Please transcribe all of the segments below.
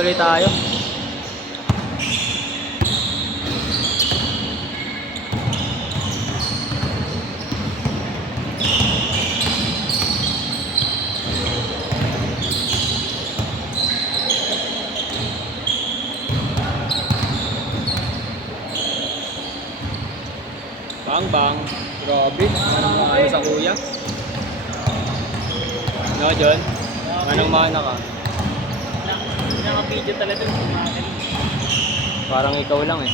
tuloy tayo. Bang. Grabe. Ano sa kuya? No, John? Anong mana ka? Naka-video talaga sa mga Parang ikaw lang eh.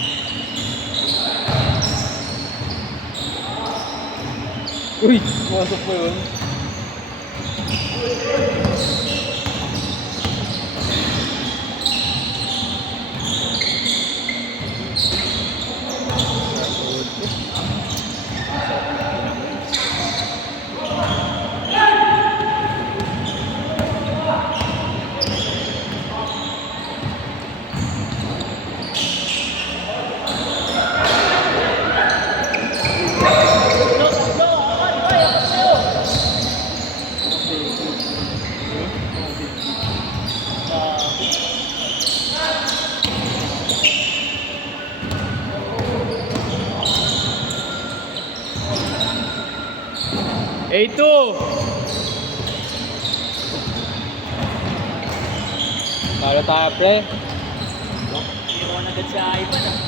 Uy! Masok mo yun. A2! Talo tayo pre. Hindi ko agad sa iPad ah.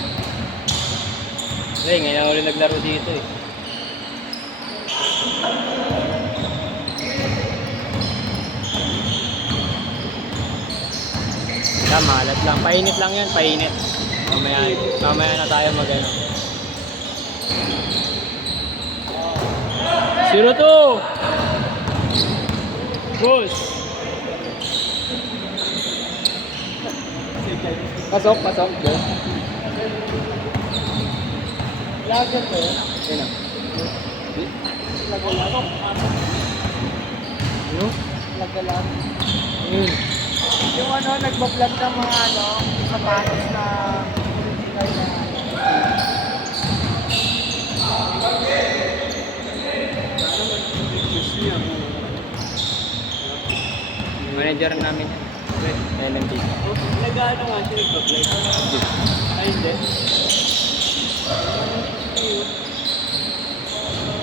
Hindi, ngayon ako ulit naglaro dito eh. Malat lang. Painit lang yan, painit. Mamaya na tayo mag-ano. 0-2! Bulls! Pasok. Go. Lagan mo yun. Ayun na. Lagalan. Ano? Lagalan. Yung Yung nagbablog ng mga sapatos na manager namin yan. LMD. Nag-ano nga siya nagbablog. Ay hindi.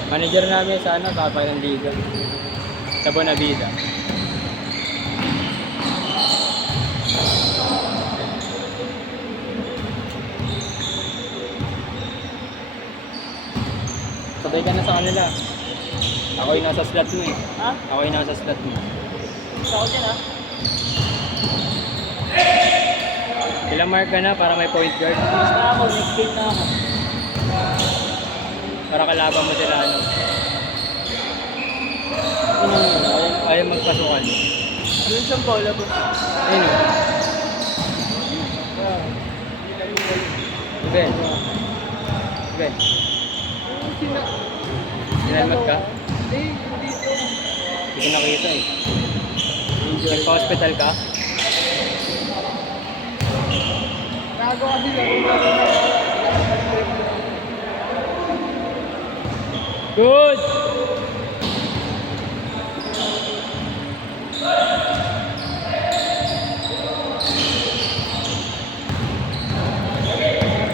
Manager namin sa Kapay ng Liga. Sa Bonavida. Sabay ka na sa kanila. Ako yung nasa slot mo eh. Ha? Ako yung nasa slot mo. Sa ako dyan ha? Ilang mark ka na para may point guard? Next na ako, next game na ako. Para kalaban mo sila ano. Ayaw magpasukan. Doon sa bola ba? Ayun o. Ben. Sinalmat ka? Hindi, dito. Hindi ko nakita eh. Nagpa-hospital ka? Nagawa kasi Good!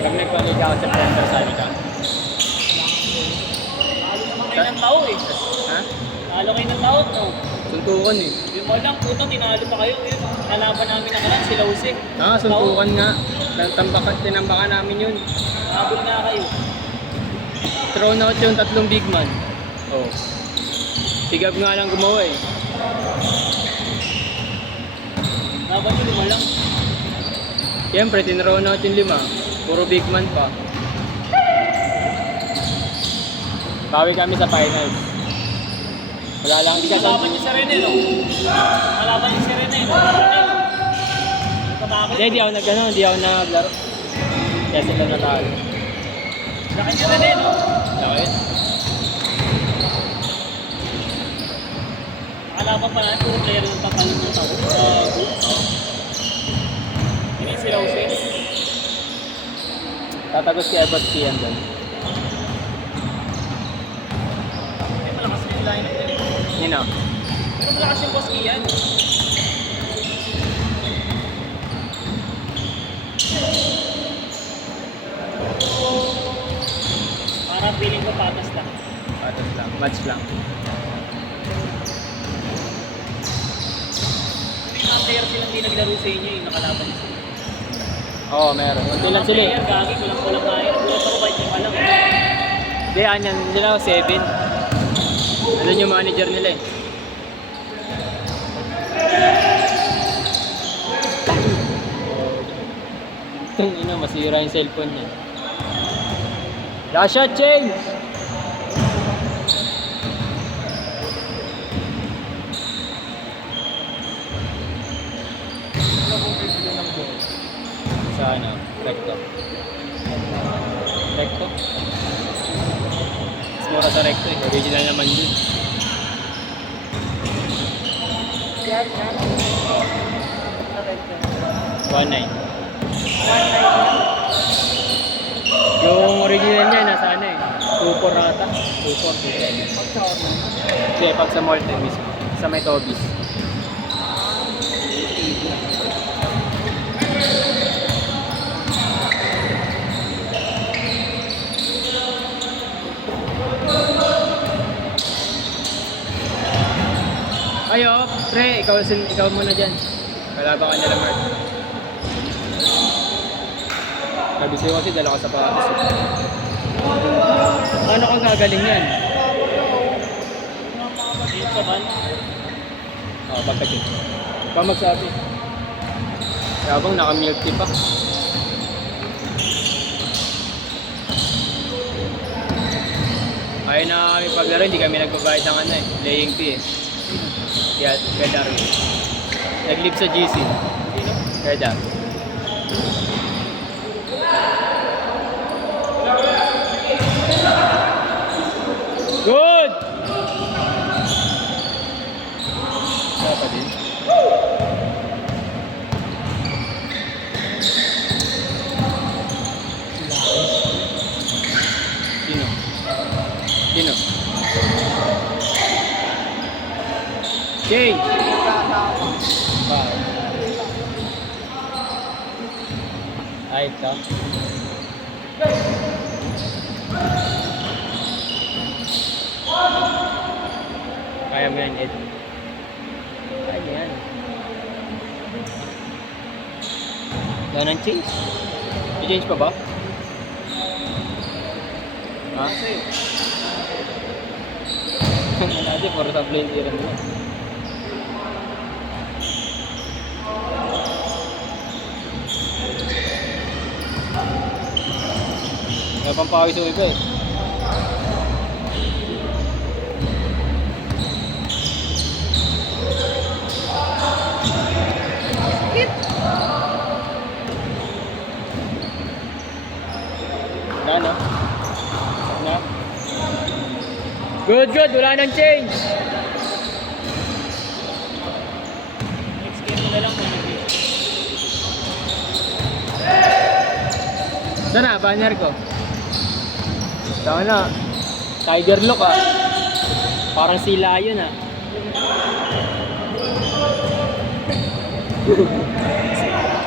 Pag nagpamilya ako sa September, sali ka? kayo ng tao eh. Ha? Talo kayo ng tao, no? Suntukan eh. Yung mo lang, puto, tinalo pa kayo. Yun, nalaban namin na kalan, sila Jose. Suntukan nga. Tinambakan namin yun. Habol na kayo. Thrown out yung 3 big man. Oh. Sigab nga lang gumawa eh. Laban nyo, lima lang. Siyempre, tinrown out yung 5. Puro big man pa. Bawi kami sa finals. Wala lang. Kalaban nyo si Rene, no? Kalaban nyo si Rene, no? Patakot. Hindi ako naglaro. Kaya sila natalo. Laki nyo Rene, no? Laki. Kalaban pa na, puro player ng papalit ng tao. Hindi sila Jose. Tatagos si Ebot Kian doon. Hindi malakas yung line up nila. Yun o. Pero malakas yung boss Ian. sapatos lang. Match lang. May mga player silang hindi naglaro sa inyo yung nakalaban sa inyo. Oo, meron. Kunti lang sila eh. Player, gagi, kulang-kulang na yun. Kulang ako ba yung alam. Hindi, anyan. Sila 7. Andun yung manager nila eh. Itong ino, masira yung cellphone niya. Last shot, change! Sa ano, recto. Recto? Mas mura sa recto eh. Original naman yun. Yan, yan. 1.9. Yung original niya, nasa ano eh. 2.4 ata. 2.4. Hindi, pag sa Molten mismo. Sa may Tobis. Ayo, pre, ikaw muna dyan. Kalaban ka nila, Mark. Sabi sa'yo kasi dala ka sa patas. Paano ka gagaling yan? Yung sa van. Oo, pagkakit. Pa magsabi. Yabang naka-milk tea pa. Ayaw na kami paglaro, hindi kami nagbabayad ng ano eh. Laying fee eh. Kaya Darwin. Nag-live sa GC. Sino? Kaya Darwin. Good! Wala pa din. Sino? Sino? Jay! Ay, ito. Kaya mo yan, Ed. Kaya yan. Wala nang change? I-change pa ba? Ha? Sa'yo. Natin, puro sa plane zero mo. May pampawis yung iba eh. Ano? Na? Good, good. Wala nang change. Next game mo na lang kung nag-game. Saan na? Banner ko. Tama na. Tiger look ah. Parang sila yun ah.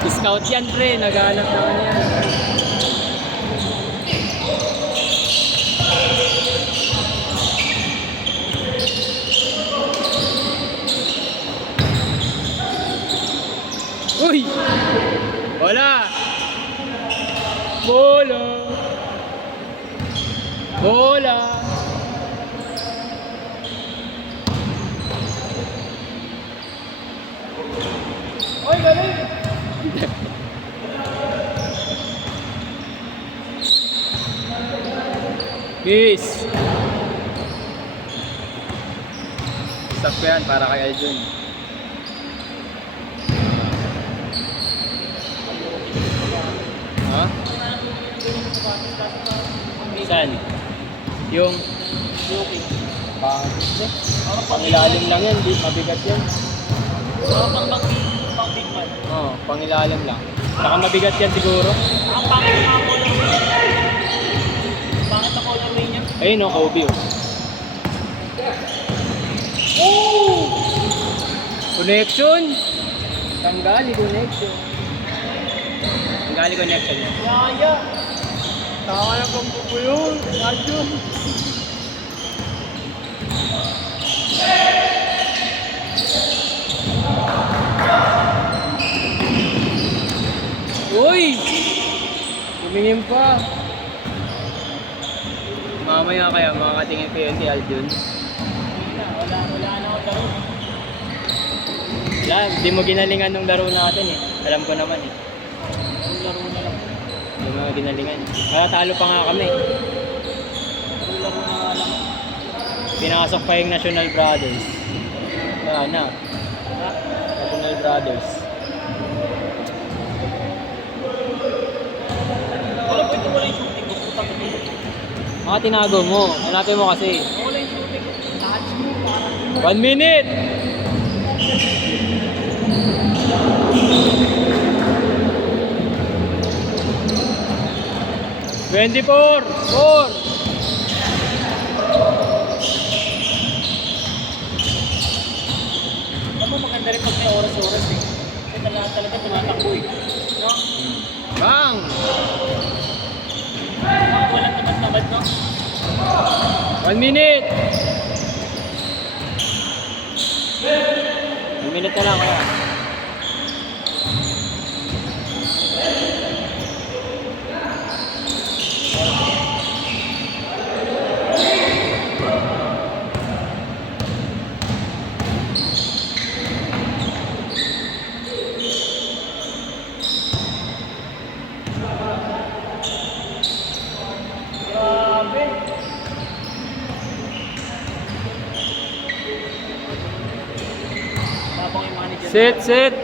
Scout yan pre. Naghahanap naman yan. Uy! Wala! Bola! Bola! Oy, galing! Peace! Stop ko yan para kay Aljun. Ha? Saan? Yung Joking. pangilalim lang yan, di mabigat yan. Pang big man. Oo, pangilalim lang. Saka mabigat yan siguro. Ang pangit na colorway. Pangit na colorway niya. Ayun o, Kobe oh. Oh! Connection! Tanggali connection. Tanggali connection yan. Yaya. Tawa na pang bubuyo. Radyo. Uy! Tumingin pa. Mamaya kaya makakatingin ko yun kay Aldun. Wala na ako laro. Wala, hindi mo ginalingan nung laro natin eh. Alam ko naman eh. Laro na lang. Hindi mo ginalingan. Kaya talo pa nga kami. Laro na nga lang. Pinasok pa yung National Brothers. Wala na. National Brothers. Wala pwede wala yung shooting ko. Puta ko dito. Mga tinago mo. Hanapin mo kasi. Wala yung shooting. Touch mo para. 1 minute! "24! 4! Alam mo maganda rin pag may oras-oras eh. Kasi talaga tumatakbo eh. No? Bang! Walang tamad-tamad no? 1 minute! 1 minute na lang kaya. Grabe. Tapang yung manager. Sit!